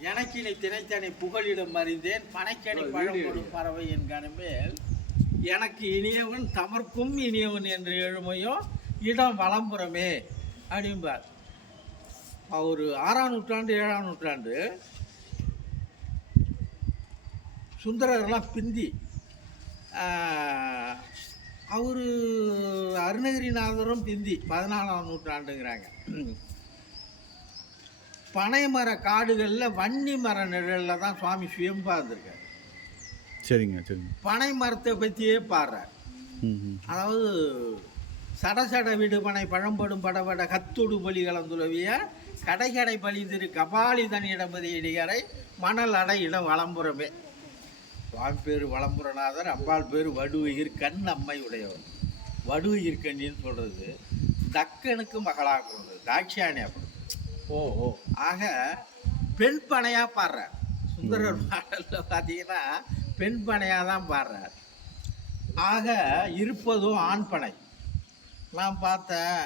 எனக்கினை தினைத்தனை புகழிடம் அறிந்தேன் பனைக்கணி பழம்படும் பறவை என்கனமேல் எனக்கு இனியவன் தமர்க்கும் இனியவன் என்று எழுமையோ இடம் வளம்புறமே அப்படிம்பார். அவர் 6ஆம் நூற்றாண்டு 7ஆம் நூற்றாண்டு சுந்தரர்லாம் பிந்தி அவர் அருணகிரிநாதரும் பிந்தி 14ஆம் நூற்றாண்டுங்கிறாங்க. பனைமர காடுகளில் வன்னி மர நிழலில் தான் சுவாமி சுயம்பா இருந்திருக்காரு. சரிங்க சரிங்க. பனை மரத்தை பற்றியே பாடுறார். அதாவது சடசட வீடு பனை பழம்படும் படபட கத்தொடு பலி கலந்துலவிய கடைக்கடை பலி திரு கபாலி தனி இடம்பதி இடிகரை மணல் அடை இடம் வளம்புறமே. சுவாமி பேர் வளம்புறநாதர், அம்பாள் பேர் வடுவுயிர் கண் அம்மை உடையவர். வடுவுயிர் கண்ணின்னு சொல்கிறது தக்கனுக்கு மகளாக சொல்கிறது, தாட்சியாணி அப்படி. ஓ ஆக பெண் பனையாக பாடுறார். சுந்தரர் பாடலில் பார்த்தீங்கன்னா பெண் பனையாக தான் பாடுறார். ஆக இருப்பதும் ஆண் பனை. நான் பார்த்தேன்,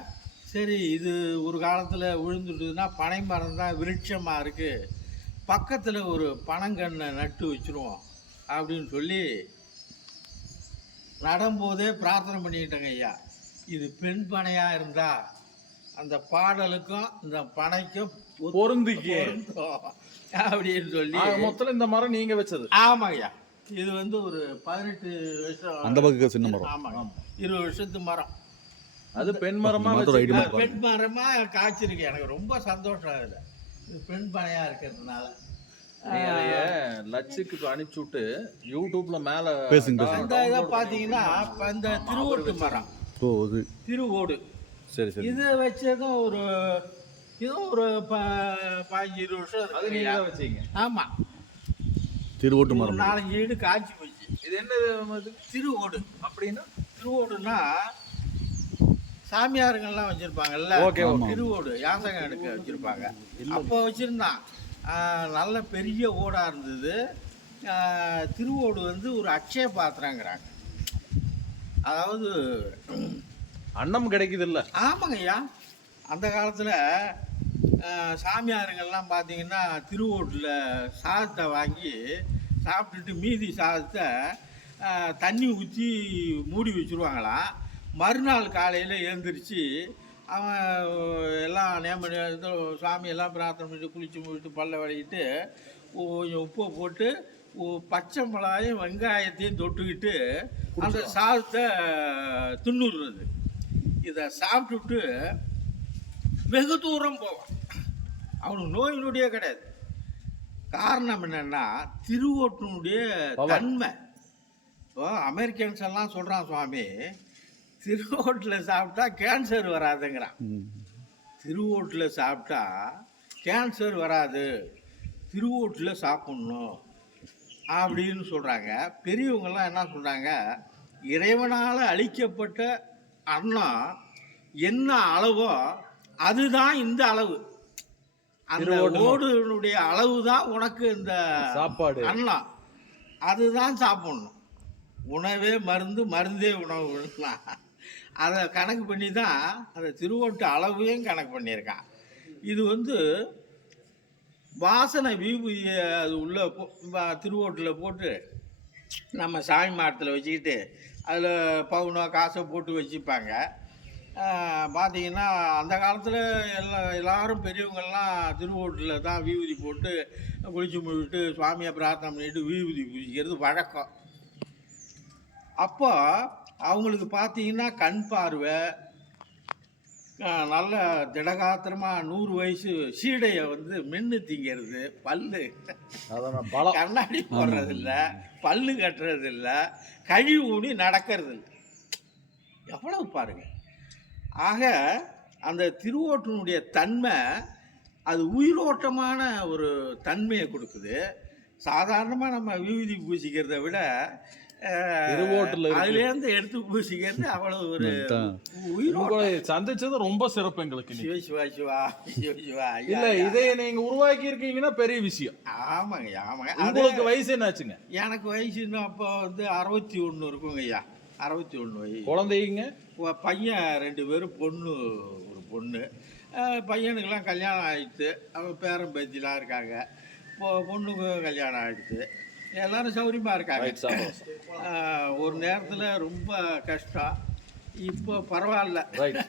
சரி இது ஒரு காலத்தில் விழுந்துட்டுதுன்னா பனை மரம் தான் விருட்சமாக இருக்குது, பக்கத்தில் ஒரு பனங்கன்னை நட்டு வச்சுருவோம் அப்படின்னு சொல்லி நடும்போதே பிரார்த்தனை பண்ணிக்கிட்டேங்க. ஐயா, இது பெண் பனையாக இருந்தால் அந்த பாடலுக்கும் இந்த பனைக்கும் பொருந்திக்கும் அப்படின்னு சொல்லி மொத்தம் இந்த மரம் நீங்க வச்சது? ஆமாங்கய்யா, இது வந்து ஒரு 18 வருஷம் அந்த பக்கம் சின்ன மரம். ஆமாங்க, 20 வருஷத்து மரம். அது பெண் மரமா? பெண் மரமா காய்ச்சிருக்கு. எனக்கு ரொம்ப சந்தோஷம் ஆகுது இது பெண் பனையா இருக்கிறதுனால. லட்சுக்கு அனுப்பிச்சு விட்டு யூடியூப்ல மேல அந்த இதை பார்த்தீங்கன்னா இந்த திருவோட்டு மரம், திருவோடு. சரி சரி. இது வச்சதும் இதுவும் ஒரு 15-20 வருஷம் அது நீங்க தான் வச்சீங்க? ஆமா, திருவோட்டு மரம் 4-5 வீடு காய்ச்சி போச்சு. இது என்ன திருவோடு அப்படின்னா? திருவோடுன்னா சாமியாருங்கள்லாம் வச்சிருப்பாங்கல்ல, திருவோடு யாசகம் எடுக்க வச்சிருப்பாங்க. அப்போ வச்சிருந்தான் நல்ல பெரிய ஓடா இருந்தது. திருவோடு வந்து ஒரு அட்சய பாத்திரங்கிறாங்க. அதாவது அன்னம் கிடைக்குது இல்லை? ஆமாங்க ஐயா, அந்த காலத்தில் சாமியாருங்கள்லாம் பார்த்தீங்கன்னா திருவோட்டில் சாதத்தை வாங்கி சாப்பிட்டுட்டு மீதி சாதத்தை தண்ணி ஊற்றி மூடி வச்சுருவாங்களாம். மறுநாள் காலையில் எழுந்திரிச்சு அவன் எல்லாம் சாமியெல்லாம் பிரார்த்தனை பண்ணிட்டு குளிச்சு முடிட்டு பல்ல வளைக்கிட்டு கொஞ்சம் உப்பை போட்டு பச்சை மிளகாயும் வெங்காயத்தையும் தொட்டுக்கிட்டு அந்த சாதத்தை துண்ணுடுறது. இதை சாப்பிட்டுட்டு வெகு தூரம் போவான். அவனுக்கு நோய் நொடியே கிடையாது. காரணம் என்னன்னா திருவோட்டினுடைய தன்மை. இப்போ அமெரிக்கன்ஸ் எல்லாம் சொல்கிறான், சுவாமி திருவோட்டில் சாப்பிட்டா கேன்சர் வராதுங்கிறான். திருவோட்டில் சாப்பிட்டா கேன்சர் வராது, திருவோட்டில் சாப்பிட்ணும் அப்படின்னு சொல்கிறாங்க. பெரியவங்கெல்லாம் என்ன சொல்கிறாங்க, இறைவனால் அளிக்கப்பட்ட அன்னம் என்ன அளவோ அதுதான் இந்த அளவு. அந்த ஓடுனுடைய அளவு தான் உனக்கு இந்த சாப்பாடு அன்னம், அதுதான் சாப்பிடணும். உணவே மருந்து, மருந்தே உணவு. அதை கணக்கு பண்ணி தான் அந்த திருவோட்டு அளவையும் கணக்கு பண்ணியிருக்கான். இது வந்து வாசனை விபூதியை அது உள்ள திருவோட்டில் போட்டு நம்ம சாமி மாடத்தில் வச்சுக்கிட்டு அதில் பவுனோ காசை போட்டு வச்சுப்பாங்க. பார்த்திங்கன்னா அந்த காலத்தில் எல்லோரும் பெரியவங்கள்லாம் திருவோட்டில் தான் விபூதி போட்டு குளிச்சு முடிவிட்டு சுவாமியை பிரார்த்தனை பண்ணிட்டு விபூதி பூசிக்கிறது வழக்கம். அப்போ அவங்களுக்கு பார்த்தீங்கன்னா கண் பார்வை நல்ல திடகாத்திரமாக 100 வயசு சீடையை வந்து மென்று திங்கிறது, பல்லு கண்ணாடி போடுறதில்ல, பல்லு கட்டுறதில்ல, கழிவு ஊனி நடக்கிறது இல்லை. எவ்வளவு பாருங்க. ஆக அந்த திருவோட்டினுடைய தன்மை அது உயிரோட்டமான ஒரு தன்மையை கொடுக்குது. சாதாரணமாக நம்ம விபூதி பூசிக்கிறத விட அதுலேருந்து எடுத்து பூசிக்கிறது அவ்வளவு ஒரு உயிரோட்டம். சந்திச்சது ரொம்ப சிறப்பு எங்களுக்கு. சிவ சிவா சிவா சிவ சிவா. இல்ல, இதை நீங்க உருவாக்கி இருக்கீங்கன்னா பெரிய விஷயம். ஆமாங்க ஆமாங்க. உங்களுக்கு வயசு என்னாச்சுங்க? எனக்கு வயசு இன்னும் அப்போ வந்து 61 இருக்குங்க ஐயா. 61 வயசு. குழந்தைங்க? பையன் 2 பேரும், பொண்ணு ஒரு பொண்ணு. பையனுக்கெல்லாம் கல்யாணம் ஆகிடுச்சு. அவன் பேரன் பேத்திலாம் இருக்காங்க. பொண்ணுக்கு கல்யாணம் ஆகிடுச்சு, எல்லாரும் சௌரியமாக இருக்காங்க. ரைட், சந்தோஷம். ஒரு நேரத்தில் ரொம்ப கஷ்டம், இப்போ பரவாயில்ல. ரைட்.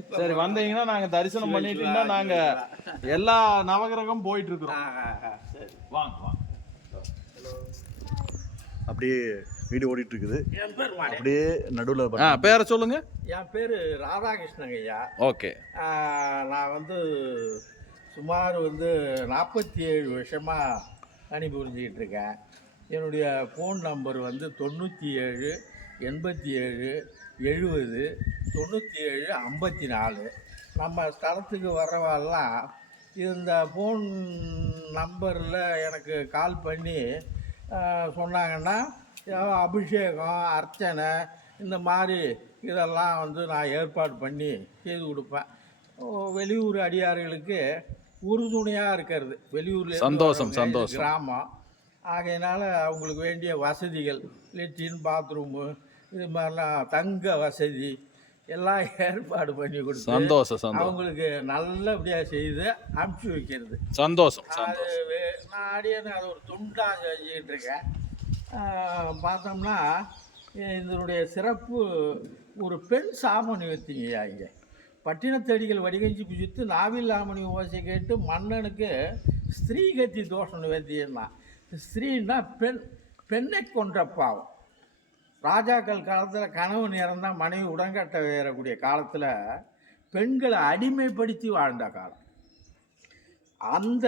இப்போ சரி, வந்தீங்கன்னா நாங்க தரிசனம் பண்ணிட்டீங்கன்னா நாங்க எல்லா நவகிரகம் போயிட்டு இருக்கிறோம். சரி, வாங்க வாங்க. அப்படியே வீடியோ ஓடிட்டு இருக்குது. என் பேர் மாணி. அப்படியே நடுவில் பேரை சொல்லுங்க. என் பேர் ராதாகிருஷ்ணங்க ஐயா. ஓகே. நான் வந்து சுமார் 47 வருஷமாக பணிபுரிஞ்சிக்கிட்டு இருக்கேன். என்னுடைய ஃபோன் நம்பர் 97 87 70 97 54. நம்ம ஸ்தலத்துக்கு வர்றவாள்லாம் இந்த ஃபோன் நம்பரில் எனக்கு கால் பண்ணி சொன்னாங்கன்னா அபிஷேகம், அர்ச்சனை இந்த மாதிரி இதெல்லாம் நான் ஏற்பாடு பண்ணி செய்து கொடுப்பேன். வெளியூர் அடியார்களுக்கு உறுதுணையாக இருக்கிறது. வெளியூரில் சந்தோஷம், சந்தோஷம். கிராமம் ஆகையினால அவங்களுக்கு வேண்டிய வசதிகள், லெட்டின், பாத்ரூமு, இது மாதிரிலாம் தங்க வசதி எல்லாம் ஏற்பாடு பண்ணி கொடுத்து சந்தோஷம், சந்தோஷம். அவங்களுக்கு நல்லபடியாக செய்து அனுப்பிச்சி வைக்கிறது. சந்தோஷம், அது சந்தோஷம். நான் அடியே அது ஒரு துண்டாக செஞ்சுக்கிட்டு இருக்கேன். பார்த்தோம்னா இதனுடைய சிறப்பு, ஒரு பெண் சாம நிவர்த்திங்கய்யா. இங்கே பட்டினத்தடிகள் வடிகஞ்சி புஜித்து நாவில் ஆமணி ஓசை கேட்டு மன்னனுக்கு ஸ்திரீகத்தி தோஷம் நிவர்த்தியன்னா, ஸ்திரீன்னா பெண்ணை கொன்ற பாவம். ராஜாக்கள் காலத்தில் கணவன் இறந்தால் மனைவி உடன்கட்ட வேறக்கூடிய காலத்தில் பெண்களை அடிமைப்படுத்தி வாழ்ந்த காலம். அந்த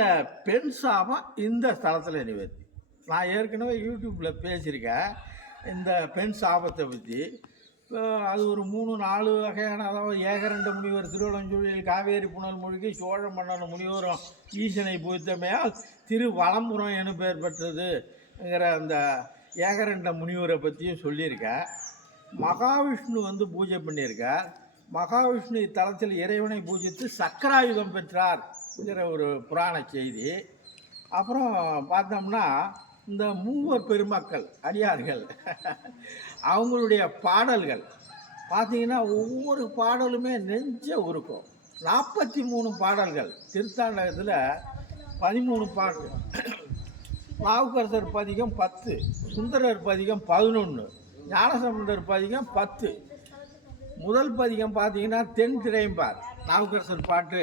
பெண் சாபம் இந்த ஸ்தலத்தில் நிவர்த்தி. நான் ஏற்கனவே யூடியூப்பில் பேசியிருக்கேன் இந்த பெண் சாபத்தை பற்றி. அது ஒரு 3-4 வகையான, அதாவது ஏகரண்ட முனிவர் திருவலஞ்சூழியில் காவேரி புனல் மூழ்கி சோழ மன்னன் முனிவரும் ஈசனை பொய்த்தமையால் திருவலம்புரம் என பெயர் பெற்றதுங்கிற அந்த ஏகரண்ட முனிவரை பற்றியும் சொல்லியிருக்கேன். மகாவிஷ்ணு பூஜை பண்ணியிருக்கார். மகாவிஷ்ணு இத்தலத்தில் இறைவனை பூஜித்து சக்கராயுதம் பெற்றார்ங்கிற ஒரு புராண செய்தி. அப்புறம் பார்த்தோம்னா இந்த மூவர் பெருமக்கள் அடியார்கள் அவங்களுடைய பாடல்கள் பார்த்தீங்கன்னா ஒவ்வொரு பாடலுமே நெஞ்ச உருக்கும். 43 பாடல்கள். திருத்தாண்டகத்தில் 13 பாடல்கள். நாவுக்கரசர் பதிகம் 10, சுந்தரர் பதிகம் 11, ஞானசம்பந்தர் பதிகம் 10. முதல் பதிகம் பார்த்தீங்கன்னா தென் திரையம்பார். நாவுக்கரசர் பாட்டு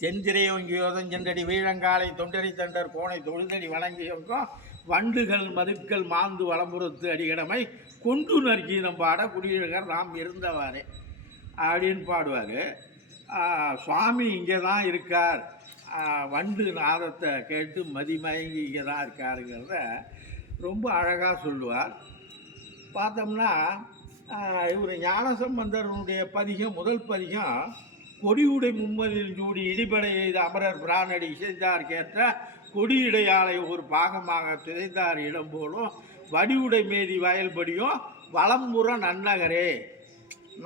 தென்திரையோங்கி யோதஞ்சென்றடி வீழங்காலை தொண்டரி தண்டர் கோணை தொழுதடி வணங்கியோங்கும் வண்டுகள் மதுக்கள் மாந்து வளம்புறத்து அடிகடமை கொண்டு நற்கீதம் பாட குடியழகர் நாம் இருந்தவாறே அப்படின்னு பாடுவார். சுவாமி இங்கே தான் இருக்கார், வண்டு நாதத்தை கேட்டு மதிமயங்கி இங்கே தான் இருக்காருங்கிறத ரொம்ப அழகாக சொல்லுவார். பார்த்தோம்னா இவர் ஞானசம்பந்தருடைய பதிகம், முதல் பதிகம் கொடியுடை மும்மதில் ஜூடி இடிபடை எய்த அமரர் பிரானடி இசைந்தார் கேட்ட கொடியுடையாலை ஒரு பாகமாக திரைந்தார் இடம் போலும் வடிவுடை மேதி வயல்படியும் வலம்புற நன்னகரே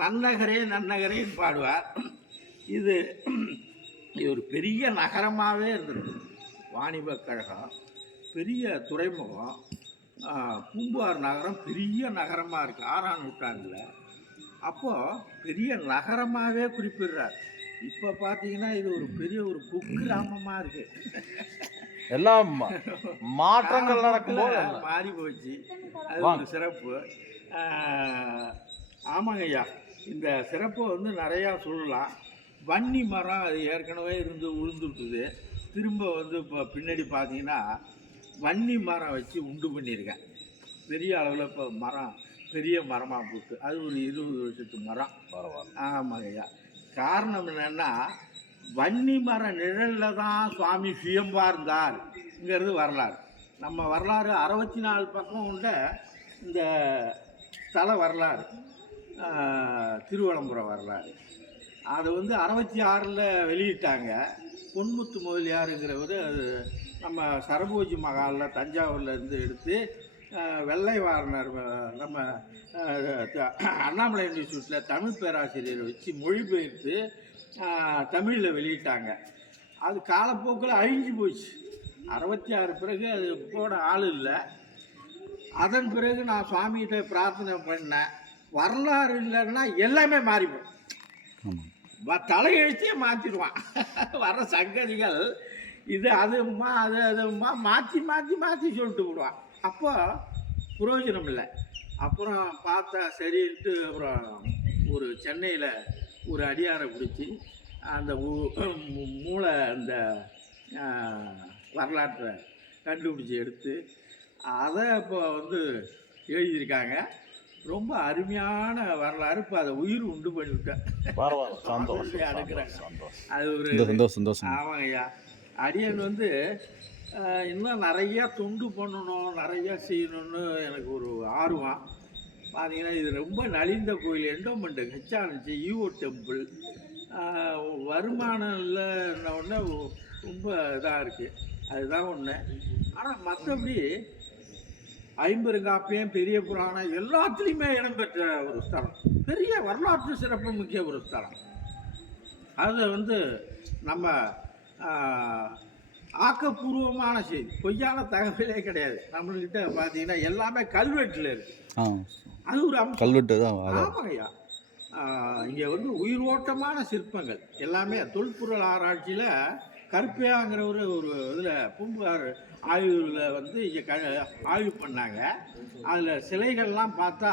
நன்னகரே நன்னகரேன்னு பாடுவார். இது ஒரு பெரிய நகரமாகவே இருந்தது. வாணிப கழகம், பெரிய துறைமுகம், பூம்புகார் நகரம் பெரிய நகரமாக இருக்குது 6ஆம் நூற்றாண்டில். அப்போது பெரிய நகரமாகவே குறிப்பிடுறார். இப்போ பார்த்தீங்கன்னா இது ஒரு பெரிய ஒரு குக்கிராமமாக இருக்குது. எல்லாம் மாற்றங்கள் நடக்கும்போது மாறி போச்சு. அது ஒரு சிறப்பு. ஆமாங்க ஐயா, இந்த சிறப்பை நிறையா சொல்லலாம். வன்னி மரம் அது ஏற்கனவே இருந்து விழுந்துட்டுது. திரும்ப இப்போ பின்னாடி பார்த்தீங்கன்னா வன்னி மரம் வச்சு உண்டு பண்ணியிருக்கேன். பெரிய அளவில் இப்போ மரம் பெரிய மரமாக போட்டு அது ஒரு 20 வருஷத்து மரம். பரவாயில்ல. ஆமாங்க ஐயா. காரணம் என்னென்னா வன்னி மர நிழலில் தான் சுவாமி சுயம்பார்ந்தார்ங்கிறது வரலாறு. நம்ம வரலாறு 64 பக்கம் உள்ள இந்த ஸ்தல வரலாறு, திருவலம்புரம் வரலாறு. அதை 66ல் வெளியிட்டாங்க. பொன்முத்து முதலியாருங்கிறவர் அது நம்ம சரபோஜி மகாலில் தஞ்சாவூரில் இருந்து எடுத்து வெள்ளை வாரணர் நம்ம அண்ணாமலை இன்ஸ்டியூட்டில் தமிழ் பேராசிரியரை வச்சு மொழிபெயர்த்து தமிழில் வெளியிட்டாங்க. அது காலப்போக்கில் அழிஞ்சு போச்சு. 66 பிறகு அது போட ஆள் இல்லை. அதன் பிறகு நான் சுவாமிகிட்ட பிரார்த்தனை பண்ணேன், வரலாறு இல்லைன்னா எல்லாமே மாறிப்போம், தலையெழுத்தையே மாற்றிடுவான். வர சங்கதிகள் இது அதும்மா அது அதும்மா மாற்றி மாற்றி மாற்றி சொல்லிட்டு விடுவான். அப்போ பிரயோஜனம் இல்லை. அப்புறம் பார்த்தா சரின்ட்டு அப்புறம் ஒரு சென்னையில் ஒரு அடியாரை பிடிச்சி அந்த மூளை அந்த வரலாற்றை கண்டுபிடிச்சி எடுத்து அதை இப்போ வந்து எழுதியிருக்காங்க. ரொம்ப அருமையான வரலாறு. இப்போ அதை உயிர் உண்டு பண்ணிவிட்டேன். அடுக்கிறேன். அது ஒரு சந்தோஷம். ஆமாங்க ஐயா. அடியன் வந்து இன்னும் நிறையா தொண்டு பண்ணணும், நிறையா செய்யணும்னு எனக்கு ஒரு ஆர்வம். பார்த்தீங்கன்னா இது ரொம்ப நலிந்த கோயில். என்டோமெண்ட் ஹெச்ஆர்என்சி ஈஓ டெம்பிள் வருமானம் இல்லைன்ன ஒன்று ரொம்ப இதாக இருக்குது. அதுதான் ஒன்று. ஆனால் மற்றபடி ஐம்பெருங்காப்பியம், பெரிய புராணம் எல்லாத்துலேயுமே இடம்பெற்ற ஒரு ஸ்தலம். பெரிய வரலாற்று சிறப்பு முக்கிய ஒரு ஸ்தலம். அதை வந்து நம்ம ஆக்கப்பூர்வமான செய்தி, பொய்யான தகவலே கிடையாது. நம்மள்கிட்ட பார்த்தீங்கன்னா எல்லாமே கல்வெட்டில் இருக்குது. அது ஒரு கல்வெட்டு தான். ஆமாங்கய்யா. இங்கே வந்து உயிரோட்டமான சிற்பங்கள் எல்லாமே தொல்பொருள் ஆராய்ச்சியில் கருப்பையாங்கிறவர் ஒரு இதில் பூம்புகார் ஆய்வில் வந்து இங்கே ஆய்வு பண்ணாங்க. அதில் சிலைகள்லாம் பார்த்தா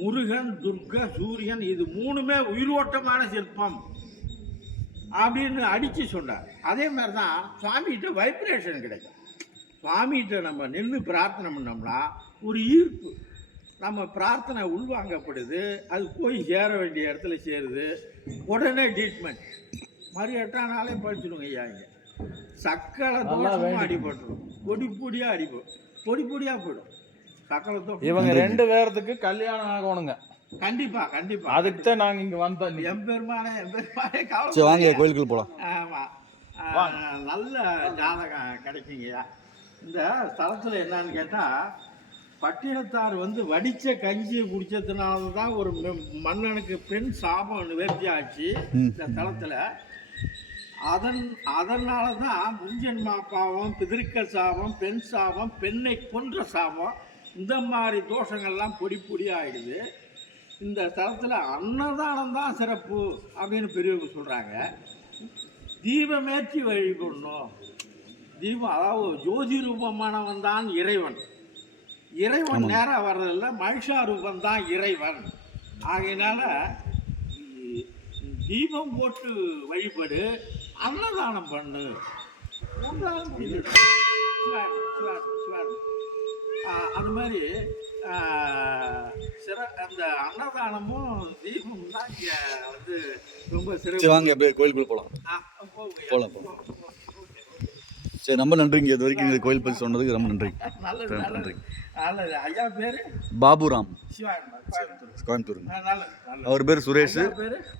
முருகன், துர்கா, சூரியன் இது மூணுமே உயிரோட்டமான சிற்பம் அப்படின்னு அடித்து சொன்னார். அதே மாதிரி தான் சுவாமிகிட்ட வைப்ரேஷன் கிடைக்கும். சுவாமிகிட்ட நம்ம நின்று பிரார்த்தனை பண்ணோம்னா ஒரு ஈர்ப்பு, நம்ம பிரார்த்தனை உள்வாங்கப்படுது, அது போய் சேர வேண்டிய இடத்துல சேருது. உடனே ட்ரீட்மெண்ட் மாதிரி 8ஆம் நாளே படிச்சிடுங்க ஐயா. இங்கே சக்கலை தோஷமும் அடிபட்டுரும், பொடி பொடியாக அடிப்படும், பொடி பொடியாக போயிடும் சக்கலை தோஷம். இவங்க 2 பேர்த்துக்கு கல்யாணம் ஆகணுங்க. கண்டிப்பா கண்டிப்பா. அதுக்கு தான் நாங்கள் இங்கே வந்தோம். எம்பெருமானே கவலை. வாங்க கோயிலுக்கு போகலாம். ஆமாம், நல்ல ஜாதகம் கிடைக்குங்கய்யா. இந்த ஸ்தலத்தில் என்னன்னு கேட்டால், பட்டினத்தார் வந்து வடித்த கஞ்சியை குடித்ததுனால தான் ஒரு மன்னனுக்கு பெண் சாபம் நிவர்த்தி ஆச்சு இந்த ஸ்தலத்தில். அதனால தான் முன்ஜென்மா பாவம், பிதிருக்கள் சாபம், பெண் சாபம், பெண்ணை கொன்ற சாபம், இந்த மாதிரி தோஷங்கள்லாம் பொடி பொடியாகிடுது. இந்த ஸ்தலத்தில் அன்னதானம் தான் சிறப்பு அப்படின்னு பெரியவங்க சொல்கிறாங்க. தீபமேற்றி வழிபடணும். தீபம் அதாவது ஜோதி ரூபமானவன் தான் இறைவன். இறைவன் நேராக வர்றதில்ல, மனுஷா ரூபந்தான் இறைவன். ஆகையினால தீபம் போட்டு வழிபடு, அன்னதானம் பண்ணு. அது மாதிரி அந்த அன்னதானமும் தீபமும் தான் இங்கே வந்து ரொம்ப சிறப்பு. வாங்க அப்படியே கோயிலுக்குள்ள போகலாம். சரி, ரொம்ப நன்றிங்க. இது வரைக்கும் இந்த கோயில் பற்றி சொன்னதுக்கு ரொம்ப நன்றி. நல்லது. ஐயா பேர் பாபுராம், கோயம்புத்தூர். அவர் பேர் சுரேஷ்.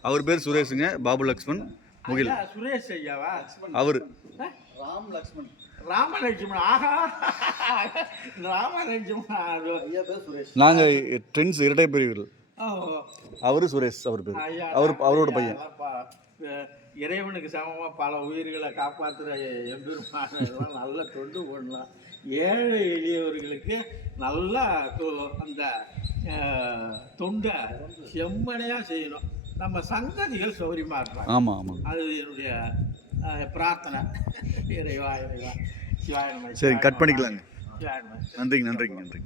அவர் பேர் சுரேஷுங்க. பாபு லக்ஷ்மன் முகில். சுரேஷ் ஐயாவா? அவர் ராமலட்சுமணன். ஆஹா, ராமலட்சுமணன் ஐயா பேர் சுரேஷ். நாங்கள் ட்ரெண்ட்ஸ் இரட்டை பிரிவுகள். அவரு சுரேஷ். அவர் பேர் அவரோட பையன். இறைவனுக்கு சமமாக பல உயிர்களை காப்பாற்றுற எம்பெருமானெல்லாம் நல்ல தொண்டு பண்ணலாம். ஏழை எளியவர்களுக்கு நல்லா அந்த தொண்டை செம்மனையாக செய்யணும். நம்ம சங்கதிகள் சௌரியமாக இருக்கலாம். ஆமாம். அது என்னுடைய பிரார்த்தனை. இறைவா சிவாய நம. சரி, கட் பண்ணிக்கலாங்க. சிவாய நம. நன்றிங்க.